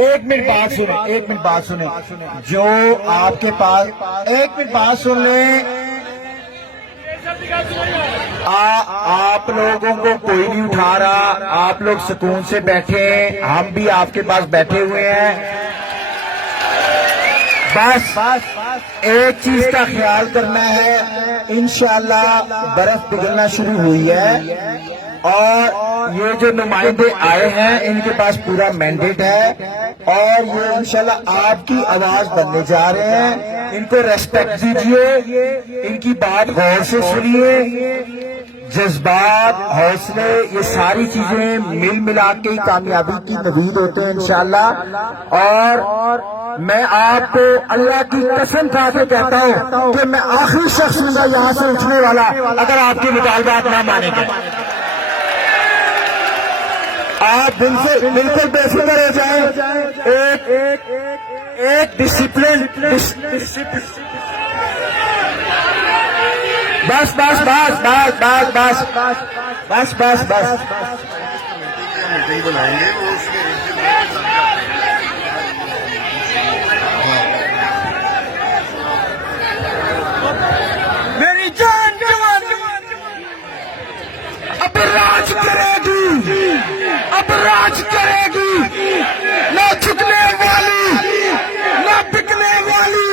एक मिनट बात सुने, एक मिनट बात सुने। जो आपके पास, एक मिनट बात सुन ले। आप लोगों को कोई नहीं उठा रहा, आप लोग सुकून से बैठे, हम भी आपके पास बैठे हुए हैं। बस एक चीज का ख्याल करना है, इंशाल्लाह बर्फ पिघलना शुरू हुई है और ये जो नुमाइंदे आए हैं इनके पास पूरा मैंडेट है और ये इंशाल्लाह आपकी आवाज बनने जा रहे हैं। इनको रेस्पेक्ट दीजिए, इनकी बात गौर से सुनिए। जज्बात, हौसले, ये सारी चीजें मिल मिला के कामयाबी की नवीद होते हैं इंशाल्लाह। और मैं आपको अल्लाह की कसम खा के कहता हूँ कि मैं आखिरी शख्स हूँ यहाँ से उठने वाला अगर आपके मुतालबात ना माने तो। आप बिल्कुल बेफिक्र हो जाए। एक डिसिप्लिन, बस बस बस बस बस बस बस बस बस मीटिंग बुलाएंगे वो उसके मेरी जान जवान अब राज करेगी, अब राज करेगी। न झुकने वाली, न बिकने वाली।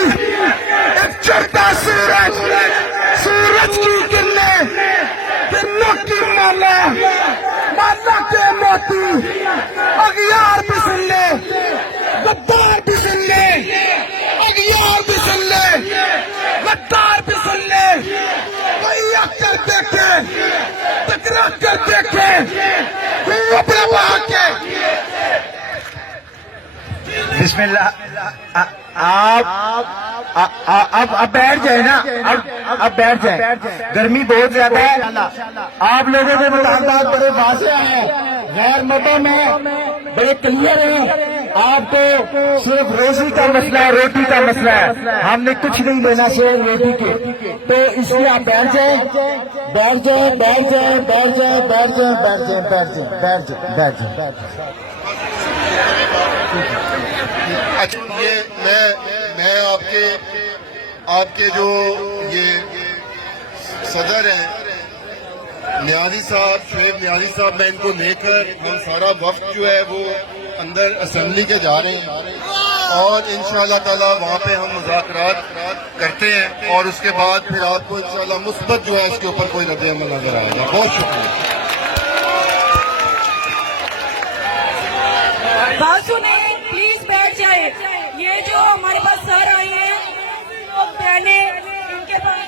एक चढ़ता सूरज, सूरज की किरणें, किरणों की माला, माला के मोती। अगियार भी सुन ले, गद्दार भी सुन ले, अगियार भी सुन ले, गद्दार भी सुन ले। कोई अक्कर देखे, टकरा कर देखे, अपने वहां के। बिस्मिल्लाह। अब बैठ जाए ना, अब बैठ जाए। गर्मी बहुत ज्यादा है। आप लोगों के मुताबिक बड़े वाज़े हैं, गैर मदों में बड़े क्लियर हैं। आपको सिर्फ रोजी का मसला है, रोटी का मसला है। हमने कुछ नहीं लेना सिर्फ रोटी के, तो इसलिए आप बैठ जाए, बैठ जाए, बैठ जाए, बैठ जाए, बैठ जाए, बैठ जाए, बैठ जाए, बैठ जाए, बैठ जाए। अच्छा, ये मैं आपके जो ये सदर हैं न्याजी साहब, शुएब न्याजी साहब, मैं इनको लेकर हम सारा वक्त जो है वो अंदर असेंबली के जा रहे हैं और इंशाअल्लाह ताला वहाँ पे हम मुज़ाकरात करते हैं और उसके बाद फिर आपको इंशाअल्लाह मुस्बत जो है इसके ऊपर कोई रद्द-ए-अमल नजर आएगा। बहुत शुक्रिया। बात सुने, प्लीज बैठ जाए। ये जो हमारे पास सर आए हैं, पहले इनके पास